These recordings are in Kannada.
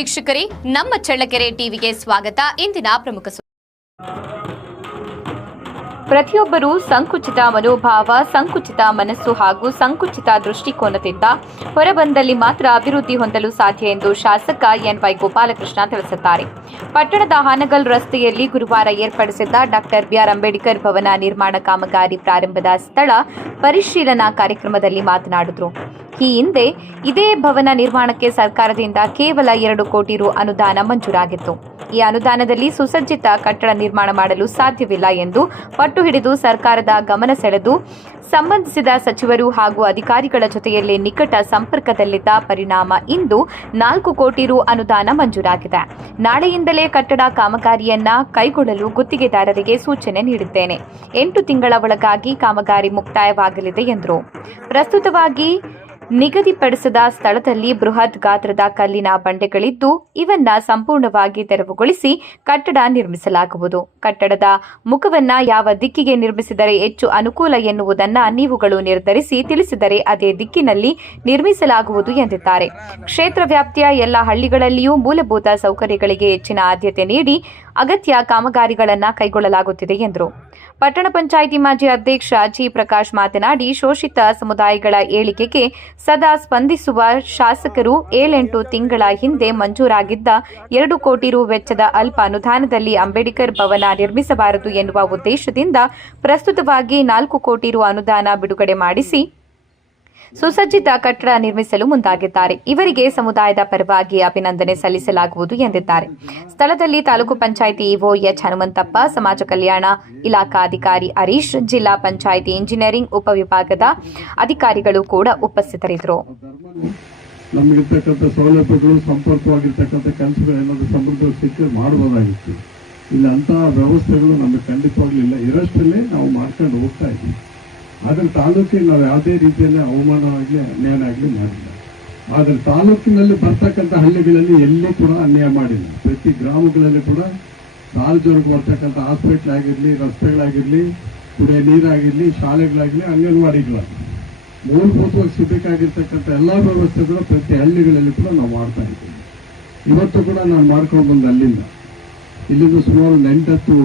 ವೀಕ್ಷಕರೇ, ನಮ್ಮ ಚಳ್ಳಕೆರೆ ಟಿವಿಗೆ ಸ್ವಾಗತ. ಇಂದಿನ ಪ್ರಮುಖ ಪ್ರತಿಯೊಬ್ಬರೂ ಸಂಕುಚಿತ ಮನೋಭಾವ, ಸಂಕುಚಿತ ಮನಸ್ಸು ಹಾಗೂ ಸಂಕುಚಿತ ದೃಷ್ಟಿಕೋನದಿಂದ ಹೊರಬಂದಲ್ಲಿ ಮಾತ್ರ ಅಭಿವೃದ್ಧಿ ಹೊಂದಲು ಸಾಧ್ಯ ಎಂದು ಶಾಸಕ ಎನ್.ವೈ. ಗೋಪಾಲಕೃಷ್ಣ ತಿಳಿಸಿದ್ದಾರೆ. ಪಟ್ಟಣದ ಹಾನಗಲ್ ರಸ್ತೆಯಲ್ಲಿ ಗುರುವಾರ ಏರ್ಪಡಿಸಿದ್ದ ಡಾಕ್ಟರ್ ಬಿ.ಆರ್. ಅಂಬೇಡ್ಕರ್ ಭವನ ನಿರ್ಮಾಣ ಕಾಮಗಾರಿ ಪ್ರಾರಂಭದ ಸ್ಥಳ ಪರಿಶೀಲನಾ ಕಾರ್ಯಕ್ರಮದಲ್ಲಿ ಮಾತನಾಡಿದರು. ಈ ಹಿಂದೆ ಇದೇ ಭವನ ನಿರ್ಮಾಣಕ್ಕೆ ಸರ್ಕಾರದಿಂದ ಕೇವಲ 2 ಕೋಟಿ ರು ಅನುದಾನ ಮಂಜೂರಾಗಿತ್ತು. ಈ ಅನುದಾನದಲ್ಲಿ ಸುಸಜ್ಜಿತ ಕಟ್ಟಡ ನಿರ್ಮಾಣ ಮಾಡಲು ಸಾಧ್ಯವಿಲ್ಲ ಎಂದು ಪಟ್ಟು ಹಿಡಿದು ಸರ್ಕಾರದ ಗಮನ ಸೆಳೆದು ಸಂಬಂಧಿಸಿದ ಸಚಿವರು ಹಾಗೂ ಅಧಿಕಾರಿಗಳ ಜೊತೆಯಲ್ಲಿ ನಿಕಟ ಸಂಪರ್ಕದಲ್ಲಿದ್ದ ಪರಿಣಾಮ ಇಂದು 4 ಕೋಟಿ ರು ಅನುದಾನ ಮಂಜೂರಾಗಿದೆ. ನಾಳೆಯಿಂದಲೇ ಕಟ್ಟಡ ಕಾಮಗಾರಿಯನ್ನ ಕೈಗೊಳ್ಳಲು ಗುತ್ತಿಗೆದಾರರಿಗೆ ಸೂಚನೆ ನೀಡಿದ್ದೇನೆ. 8 ತಿಂಗಳ ಒಳಗಾಗಿ ಕಾಮಗಾರಿ ಮುಕ್ತಾಯವಾಗಲಿದೆ ಎಂದರು. ಪ್ರಸ್ತುತವಾಗಿ ನಿಗದಿಪಡಿಸಿದ ಸ್ಥಳದಲ್ಲಿ ಬೃಹತ್ ಗಾತ್ರದ ಕಲ್ಲಿನ ಬಂಡೆಗಳಿದ್ದು ಇವನ್ನ ಸಂಪೂರ್ಣವಾಗಿ ತೆರವುಗೊಳಿಸಿ ಕಟ್ಟಡ ನಿರ್ಮಿಸಲಾಗುವುದು. ಕಟ್ಟಡದ ಮುಖವನ್ನ ಯಾವ ದಿಕ್ಕಿಗೆ ನಿರ್ಮಿಸಿದರೆ ಹೆಚ್ಚು ಅನುಕೂಲ ಎನ್ನುವುದನ್ನ ನೀವುಗಳು ನಿರ್ಧರಿಸಿ ತಿಳಿಸಿದರೆ ಅದೇ ದಿಕ್ಕಿನಲ್ಲಿ ನಿರ್ಮಿಸಲಾಗುವುದು ಎಂದಿದ್ದಾರೆ. ಕ್ಷೇತ್ರ ವ್ಯಾಪ್ತಿಯ ಎಲ್ಲ ಹಳ್ಳಿಗಳಲ್ಲಿಯೂ ಮೂಲಭೂತ ಸೌಕರ್ಯಗಳಿಗೆ ಹೆಚ್ಚಿನ ಆದ್ಯತೆ ನೀಡಿ ಅಗತ್ಯ ಕಾಮಗಾರಿಗಳನ್ನು ಕೈಗೊಳ್ಳಲಾಗುತ್ತಿದೆ ಎಂದರು. ಪಟ್ಟಣ ಪಂಚಾಯಿತಿ ಮಾಜಿ ಅಧ್ಯಕ್ಷ ಜಿ. ಪ್ರಕಾಶ್ ಮಾತನಾಡಿ, ಶೋಷಿತ ಸಮುದಾಯಗಳ ಏಳಿಗೆಗೆ ಸದಾ ಸ್ಪಂದಿಸುವ ಶಾಸಕರು 7-8 ತಿಂಗಳ ಹಿಂದೆ ಮಂಜೂರಾಗಿದ್ದ 2 ಕೋಟಿ ರು ವೆಚ್ಚದ ಅಲ್ಪ ಅನುದಾನದಲ್ಲಿ ಅಂಬೇಡ್ಕರ್ ಭವನ ನಿರ್ಮಿಸಬಾರದು ಎನ್ನುವ ಉದ್ದೇಶದಿಂದ ಪ್ರಸ್ತುತವಾಗಿ 4 ಕೋಟಿ ರು ಅನುದಾನ ಬಿಡುಗಡೆ ಮಾಡಿಸಿ ಸುಸಜ್ಜಿತ ಕಟ್ಟಡ ನಿರ್ಮಿಸಲು ಮುಂದಾಗಿದ್ದಾರೆ. ಇವರಿಗೆ ಸಮುದಾಯದ ಪರವಾಗಿ ಅಭಿನಂದನೆ ಸಲ್ಲಿಸಲಾಗುವುದು ಎಂದಿದ್ದಾರೆ. ಸ್ಥಳದಲ್ಲಿ ತಾಲೂಕು ಪಂಚಾಯಿತಿ ಇಒ ಎಚ್ ಹನುಮಂತಪ್ಪ, ಸಮಾಜ ಕಲ್ಯಾಣ ಇಲಾಖಾ ಅಧಿಕಾರಿ ಹರೀಶ್, ಜಿಲ್ಲಾ ಪಂಚಾಯಿತಿ ಇಂಜಿನಿಯರಿಂಗ್ ಉಪವಿಭಾಗದ ಅಧಿಕಾರಿಗಳು ಕೂಡ ಉಪಸ್ಥಿತರಿದ್ದರು. ನಮಗಿರ್ತಕ್ಕಂಥ ಸೌಲಭ್ಯಗಳು ಸಂಪರ್ಕವಾಗಿರ್ತಕ್ಕಂಥ ಕೆಲಸಗಳೇನಾದರೂ ಸಮೃದ್ಧಿ ಮಾಡಬಹುದಾಗಿತ್ತು. ಇಲ್ಲ ಅಂತಹ ವ್ಯವಸ್ಥೆಗಳು ನಮಗೆ ಖಂಡಿತವಾಗ್ಲಿಲ್ಲ. ಇರಷ್ಟಲ್ಲೇ ನಾವು ಮಾಡ್ಕೊಂಡು ಹೋಗ್ತಾ ಇದ್ದೀವಿ. ಆದರೆ ತಾಲೂಕಿಗೆ ನಾವು ಯಾವುದೇ ರೀತಿಯಲ್ಲಿ ಅವಮಾನವಾಗಲಿ ಅನ್ಯಾಯ ಆಗಲಿ ಮಾಡಿಲ್ಲ. ಆದರೆ ತಾಲೂಕಿನಲ್ಲಿ ಬರ್ತಕ್ಕಂಥ ಹಳ್ಳಿಗಳಲ್ಲಿ ಎಲ್ಲಿ ಕೂಡ ಅನ್ಯಾಯ ಮಾಡಿಲ್ಲ. ಪ್ರತಿ ಗ್ರಾಮಗಳಲ್ಲಿ ಕೂಡ ಸಾರ್ವಜನಿಕ ಬರ್ತಕ್ಕಂಥ ಹಾಸ್ಪಿಟ್ಲ್ ಆಗಿರಲಿ, ರಸ್ತೆಗಳಾಗಿರಲಿ, ಕುಡಿಯೋ ನೀರಾಗಿರಲಿ, ಶಾಲೆಗಳಾಗಲಿ, ಅಂಗನವಾಡಿಗಳಾಗಲಿ, ಮೂಲಭೂತವಾಗಿ ಸಿಗಬೇಕಾಗಿರ್ತಕ್ಕಂಥ ಎಲ್ಲ ವ್ಯವಸ್ಥೆಗಳು ಪ್ರತಿ ಹಳ್ಳಿಗಳಲ್ಲಿ ಕೂಡ ನಾವು ಮಾಡ್ತಾ ಇದ್ದೀವಿ. ಇವತ್ತು ಕೂಡ ನಾನು ಮಾಡ್ಕೊಂಡು ಬಂದು ಇಲ್ಲಿಂದ ಸುಮಾರು 8-10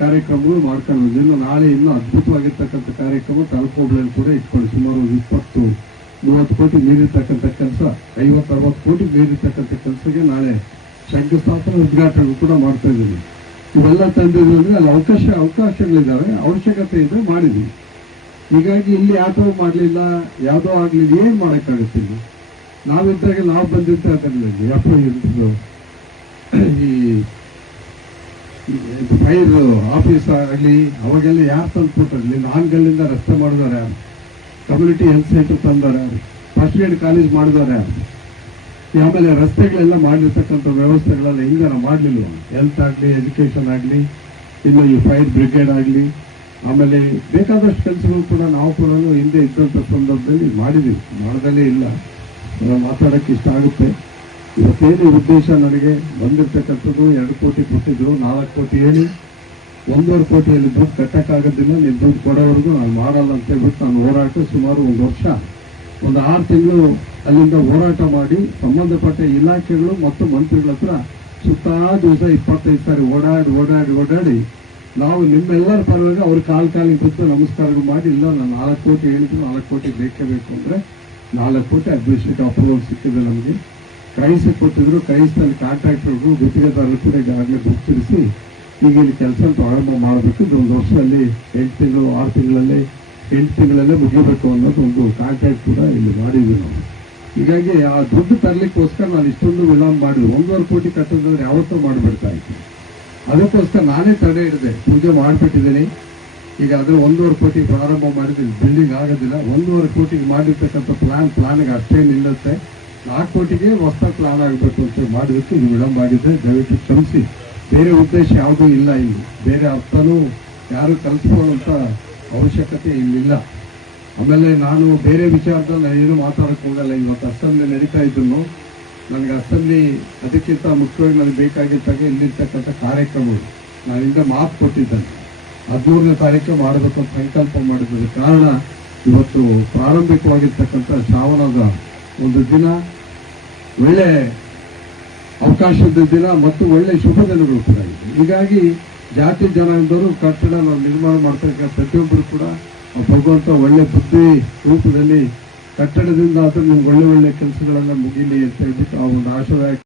ಕಾರ್ಯಕ್ರಮಗಳು ಮಾಡ್ಕೊಂಡು ಬಂದಿದ್ದು. ನಾಳೆ ಇನ್ನೂ ಅದ್ಭುತವಾಗಿರ್ತಕ್ಕಂಥ ಕಾರ್ಯಕ್ರಮ ತಾಲೂಕುಗಳಲ್ಲಿ ಕೂಡ ಇಟ್ಕೊಂಡು ಸುಮಾರು 20-30 ಕೋಟಿ ಮೀರಿರ್ತಕ್ಕಂಥ ಕೆಲಸ, 50-60 ಕೋಟಿ ಮೀರಿರ್ತಕ್ಕಂಥ ಕೆಲಸಕ್ಕೆ ನಾಳೆ ಶಂಕುಸ್ಥಾಪನೆ ಉದ್ಘಾಟನೆ ಕೂಡ ಮಾಡ್ತಾ ಇದ್ದೀವಿ. ಇವೆಲ್ಲ ತಂದಿದ್ರು ಅಂದರೆ ಅಲ್ಲಿ ಅವಕಾಶಗಳಿದ್ದಾವೆ, ಅವಶ್ಯಕತೆ ಇದೆ, ಮಾಡಿದ್ವಿ. ಹೀಗಾಗಿ ಇಲ್ಲಿ ಯಾಕೋ ಮಾಡಲಿಲ್ಲ, ಯಾವುದೋ ಆಗಲಿಲ್ಲ, ಏನು ಮಾಡೋಕ್ಕಾಗುತ್ತಿಲ್ಲ. ನಾವಿದ್ದಾಗ ನಾವು ಬಂದಿರ್ತಾ ಅದರಲ್ಲಿ ಯಾಕೋ ಇರ್ತಿದ್ದು ಈ ಫೈರ್ ಆಫೀಸ್ ಆಗಲಿ ಅವಾಗೆಲ್ಲ ಯಾರು ತಂದುಕೊಟ್ರಲ್ಲಿ, ನಾನ್ಗಲ್ಲಿಂದ ರಸ್ತೆ ಮಾಡಿದಾರೆ ಯಾರು, ಕಮ್ಯುನಿಟಿ ಹೆಲ್ತ್ ಸೆಂಟರ್ ತಂದಾರೆ ಯಾರು, ಫಸ್ಟ್ ಏಡ್ ಕಾಲೇಜ್ ಮಾಡಿದಾರೆ ಯಾರು, ಆಮೇಲೆ ರಸ್ತೆಗಳೆಲ್ಲ ಮಾಡಿರ್ತಕ್ಕಂಥ ವ್ಯವಸ್ಥೆಗಳೆಲ್ಲ ಹಿಂಗಾರ ಮಾಡಲಿಲ್ಲ. ಹೆಲ್ತ್ ಆಗಲಿ, ಎಜುಕೇಷನ್ ಆಗಲಿ, ಇನ್ನು ಈ ಫೈರ್ ಬ್ರಿಗೇಡ್ ಆಗಲಿ, ಆಮೇಲೆ ಬೇಕಾದಷ್ಟು ಕೆಲಸಗಳು ಕೂಡ ನಾವು ಕೂಡ ಹಿಂದೆ ಇದ್ದಂಥ ಸಂದರ್ಭದಲ್ಲಿ ಮಾಡಿದ್ದೀವಿ. ಮಾಡೋದಲ್ಲೇ ಇಲ್ಲ, ಮಾತಾಡೋಕ್ಕೆ ಇಷ್ಟ ಆಗುತ್ತೆ. ಇವತ್ತೇನು ಉದ್ದೇಶ ನನಗೆ ಬಂದಿರತಕ್ಕಂಥದ್ದು 2 ಕೋಟಿ ಕೊಟ್ಟಿದ್ರು, 4 ಕೋಟಿ ಹೇಳಿ 1.5 ಕೋಟಿಯಲ್ಲಿ ದುಡ್ಡು ಕಟ್ಟಕ್ಕಾಗೋದಿಲ್ಲ, ನೀವು ದುಡ್ಡು ಕೊಡೋವರೆಗೂ ನಾನು ಮಾಡಲ್ಲ ಅಂತ ಹೇಳ್ಬಿಟ್ಟು ನಾನು ಹೋರಾಟ ಸುಮಾರು 1 ವರ್ಷ 6 ತಿಂಗಳು ಅಲ್ಲಿಂದ ಹೋರಾಟ ಮಾಡಿ ಸಂಬಂಧಪಟ್ಟ ಇಲಾಖೆಗಳು ಮತ್ತು ಮಂತ್ರಿಗಳ ಹತ್ರ ಸುತ್ತಾ ದಿವಸ 25 ಸಾರಿ ಓಡಾಡಿ ನಾವು ನಿಮ್ಮೆಲ್ಲರ ಪರವಾಗಿ ಅವ್ರ ಕಾಲಿಗೆ ಬಿದ್ದು ನಮಸ್ಕಾರಗಳು ಮಾಡಿ, ಇಲ್ಲ ನಾನು 4 ಕೋಟಿ ಹೇಳಿದ್ರು, 4 ಕೋಟಿ ಬೇಕೇ ಬೇಕು ಅಂದರೆ 4 ಕೋಟಿ ಅಡ್ಮಿನಿಸ್ಟ್ರೇಟಿವ್ ಅಪ್ರೂವಲ್ ಸಿಕ್ಕಿದೆ ನಮಗೆ. ಕ್ರೈಸಿಗೆ ಕೊಟ್ಟಿದ್ರು, ಕ್ರೈಸ್ನಲ್ಲಿ ಕಾಂಟ್ರಾಕ್ಟರ್ಗಳು, ಗುತ್ತಿಗೆದಾರರು ಕೂಡ ಈಗಾಗಲೇ ಗುರುತಿಸಿ ಈಗ ಇಲ್ಲಿ ಕೆಲಸ ಪ್ರಾರಂಭ ಮಾಡಬೇಕು. ಇದು 1 ವರ್ಷದಲ್ಲಿ 8 ತಿಂಗಳು 6 ತಿಂಗಳಲ್ಲೇ 8 ತಿಂಗಳಲ್ಲೇ ಮುಗಿಬೇಕು ಅನ್ನೋದು ಒಂದು ಕಾಂಟ್ರಾಕ್ಟ್ ಕೂಡ ಇಲ್ಲಿ ಮಾಡಿದ್ವಿ ನಾವು. ಹೀಗಾಗಿ ಆ ದುಡ್ಡು ತರಲಿಕ್ಕೋಸ್ಕರ ನಾನು ಇಷ್ಟೊಂದು ವಿಳಂಬ ಮಾಡಿದ್ವಿ. 1.5 ಕೋಟಿ ಕಟ್ಟೋದಾದ್ರೆ ಯಾವತ್ತೂ ಮಾಡಿಬಿಡ್ತಾ ಇತ್ತು. ಅದಕ್ಕೋಸ್ಕರ ನಾನೇ ತಡೆ ಹಿಡಿದೆ, ಪೂಜೆ ಮಾಡಿಬಿಟ್ಟಿದ್ದೀನಿ. ಈಗ ಅದ್ರ 1.5 ಕೋಟಿ ಪ್ರಾರಂಭ ಮಾಡಿದ್ದೀನಿ, ಬಿಲ್ಡಿಂಗ್ ಆಗೋದಿಲ್ಲ. 1.5 ಕೋಟಿಗೆ ಮಾಡಿರ್ತಕ್ಕಂಥ ಪ್ಲಾನ್ಗೆ ಅಷ್ಟೇ ನಿಲ್ಲುತ್ತೆ. 4 ಕೋಟಿಗೆ ಹೊಸ ಪ್ಲಾನ್ ಆಗಬೇಕು ಅಂತ ಮಾಡೋದಕ್ಕೆ ಇದು ವಿಳಂಬ ಆಗಿದೆ. ದಯವಿಟ್ಟು ಕ್ಷಮಿಸಿ. ಬೇರೆ ಉದ್ದೇಶ ಯಾವುದೂ ಇಲ್ಲ, ಇಲ್ಲಿ ಬೇರೆ ಅರ್ಥನೂ ಯಾರು ಕಲ್ಪಿಸುವಂಥ ಅವಶ್ಯಕತೆ ಇಲ್ಲಿಲ್ಲ. ಆಮೇಲೆ ನಾನು ಬೇರೆ ವಿಚಾರದಲ್ಲಿ ನಾನು ಏನು ಮಾತಾಡೋಕ್ಕೆ ಹೋಗಲ್ಲ. ಇವತ್ತು ಅಸೆಂಬ್ಲಿ ನಡೀತಾ ಇದ್ದನು, ನನಗೆ ಅಸೆಂಬ್ಲಿ ಅದಕ್ಕಿಂತ ಮುಖ್ಯವಾಗಿ ನನಗೆ ಬೇಕಾಗಿದ್ದಾಗ ಇಲ್ಲಿರ್ತಕ್ಕಂಥ ಕಾರ್ಯಕ್ರಮಗಳು ನಾನು ಹಿಂದೆ ಮಾತು ಕೊಟ್ಟಿದ್ದೇನೆ. 13ನೇ ತಾರೀಕು ಮಾಡಬೇಕು ಅಂತ ಸಂಕಲ್ಪ ಮಾಡಿದ್ದ ಕಾರಣ ಇವತ್ತು ಪ್ರಾರಂಭಿಕವಾಗಿರ್ತಕ್ಕಂಥ ಶ್ರಾವಣದ ಒಂದು ದಿನ ವೇಳೆ ಅವಕಾಶದ ದಿನ ಮತ್ತು ಒಳ್ಳೆ ಶುಭ ದಿನಗಳು ಕೂಡ ಇದೆ. ಹೀಗಾಗಿ ಜಾತಿ ಜನಾಂಗದವರು ಕಟ್ಟಡ ನಾವು ನಿರ್ಮಾಣ ಮಾಡ್ತಕ್ಕಂಥ ಪ್ರತಿಯೊಬ್ಬರು ಕೂಡ ಭಗವಂತ ಒಳ್ಳೆ ಬುದ್ಧಿ ರೂಪದಲ್ಲಿ ಕಟ್ಟಡದಿಂದ ಆದರೂ ನಿಮ್ಗೆ ಒಳ್ಳೆ ಒಳ್ಳೆ ಕೆಲಸಗಳೆಲ್ಲ ಮುಗಿಲಿ ಅಂತ ಹೇಳ್ಬಿಟ್ಟು ಆ ಒಂದು ಆಶಾದಾಯಕ